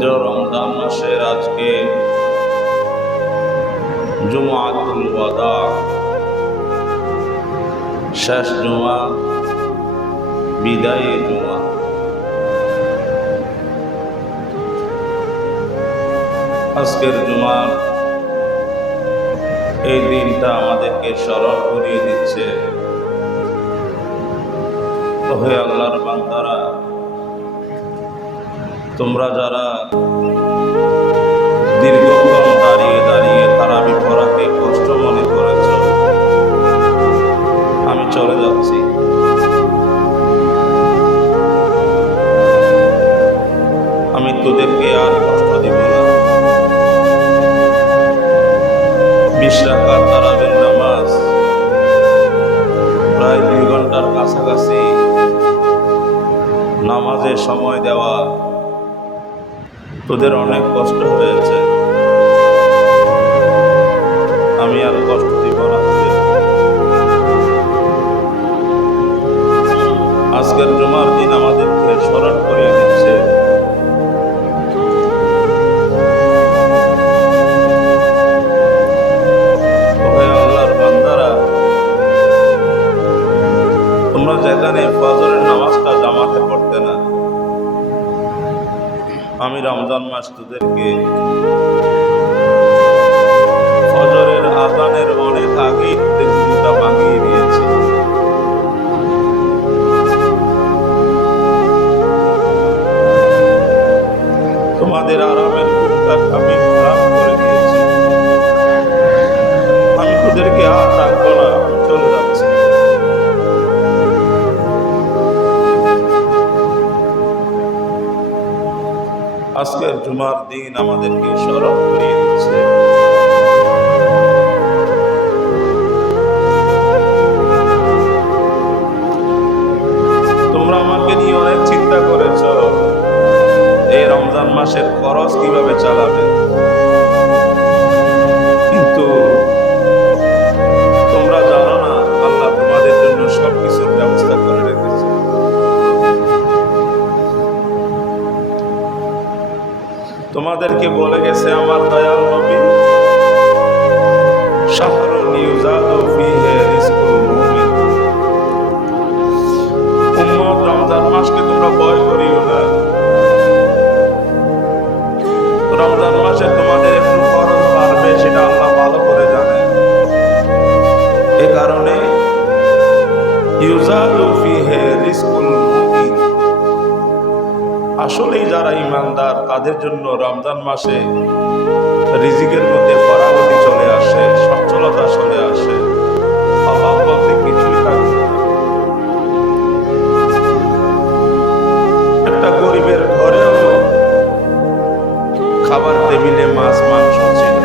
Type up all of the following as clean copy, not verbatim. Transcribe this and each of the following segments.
পবিত্র রমজান মাসের আজকে জুমাতুল ওয়াদা, শেষ জুমা, বিদায়ী জুমা। আজকের জুমার এই দিনটা আমাদেরকে স্মরণ করিয়ে দিচ্ছে, হে আল্লাহর বান্দারা, তোমরা যারা দীর্ঘক্ষণ দাঁড়িয়ে দাঁড়িয়ে তারাবি পড়াকে কষ্ট মনে করেছ, আমি চলে যাচ্ছি। আমি তোদেরকে আর কষ্ট দিব না। 20 রাকাত তারাবির নামাজ, প্রায় 2 ঘন্টার কাছাকাছি নামাজে সময় দেওয়া, তোদের অনেক কষ্ট হয়েছে। আমি আর কষ্ট দিব না তোদের। আজকের জুমার দিন আমাদেরকে স্মরণ করিয়ে দিচ্ছে, আল্লাহর বান্দারা, তোমরা যেখানে ফজরের নামাজটা জামাতে পড়তে না, আমি রমজান মাস তোদেরকে ফজরের আযানের অনেক আগেই তোদের ঘুমটা ভাঙিয়ে দিয়েছি। তোমাদের আরামের ঘুমটা আমি হারাম করে দিয়েছি। আমি তোদেরকে আর ডাকবো না, চলে যাচ্ছি। আজকের জুমার দিন আমাদেরকে স্মরণ করিয়ে দিচ্ছে, তোমরা আমাকে নিয়ে অনেক চিন্তা করেছ, এই রমজান মাসের খরচ কিভাবে চালাবে, কিন্তু তোমরা জানো না আল্লাহ তোমাদের জন্য সবকিছুর ব্যবস্থা করে রেখেছে। তোমাদেরকে বলে গেছে আমার দয়াল নবী, শাহরুন ইউজাদু ফীহি রিজকুল মুমিন। উম্মত, রমজান মাসকে তোমরা ভয় করিও না। রমজান মাসে তোমাদের একটু খরচ বাড়বে, সেটা আল্লাহ ভালো করে জানে। এ কারণে ইউজাদু ফীহি রিজকুল মুমিন, আসলেই যারা ইমানদার তাদের জন্য রমজান মাসে রিজিকের মধ্যে বরাবরই চলে আসে, সচ্ছলতা চলে আসে, অভাব বলতে কিছুই থাকে না। একটা গরিবের ঘরেও খাবার টেবিলে মাছ মাংস ছিল,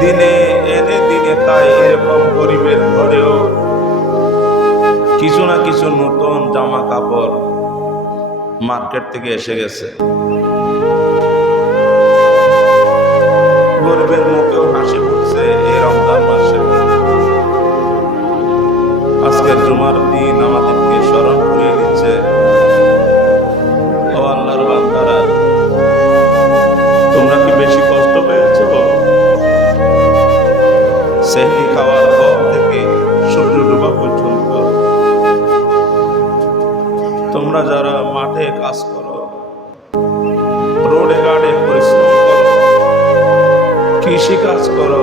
দিনে এনে দিনে তাই এরকম গরিবের ঘরেও কিছু না কিছু নতুন জামা কাপড় মার্কেট থেকে এসে গেছে। গরিবের মুখেও হাসি ফুটছে এই রমজান মাসে। আজকের জুমার দিন আমাদেরকে স্মরণ করিয়ে দিচ্ছে, ও আল্লাহর বান্দারা, তোমরা কি বেশি কষ্ট পেয়েছ? সেহরি খাওয়ার পর থেকে সূর্য ডোবা পর্যন্ত তোমরা যারা মাঠে কাজ করো, রোডে গাড়ে পরিশ্রম করো, কৃষি কাজ করো,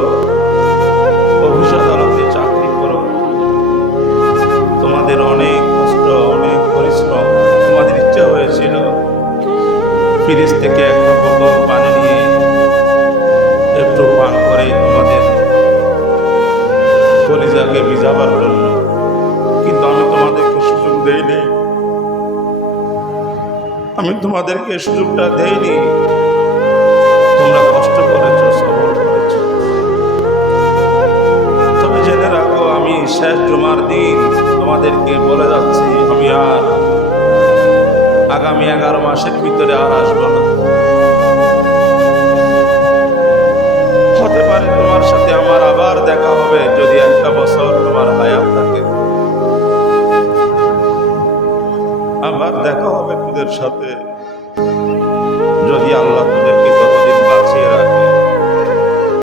অফিস আদালতে চাকরি করো, তোমাদের অনেক কষ্ট, অনেক পরিশ্রম। তোমাদের ইচ্ছা হয়েছিল ফ্রিজ থেকে একটা বোতল পানি নিয়ে একটু পান করে তোমাদের কলিজাকে ভিজাবার জন্য, কিন্তু আমি তোমাদেরকে সুযোগ দেইনি। আমি তোমাদেরকে সুযোগটা দেইনি। তোমরা কষ্ট করেছো, সবর করেছো। তবে জেনে রাখো, আমি শেষ জুমার দিন তোমাদেরকে বলে যাচ্ছি, আমি আর আগামী 11 মাসের ভিতরে আর আসবো না। হতে পারে তোমার সাথে আমার আবার দেখা হবে, যদি একটা বছর তোমার হায়াত থাকে। আবার দেখা হবে তোদের সাথে।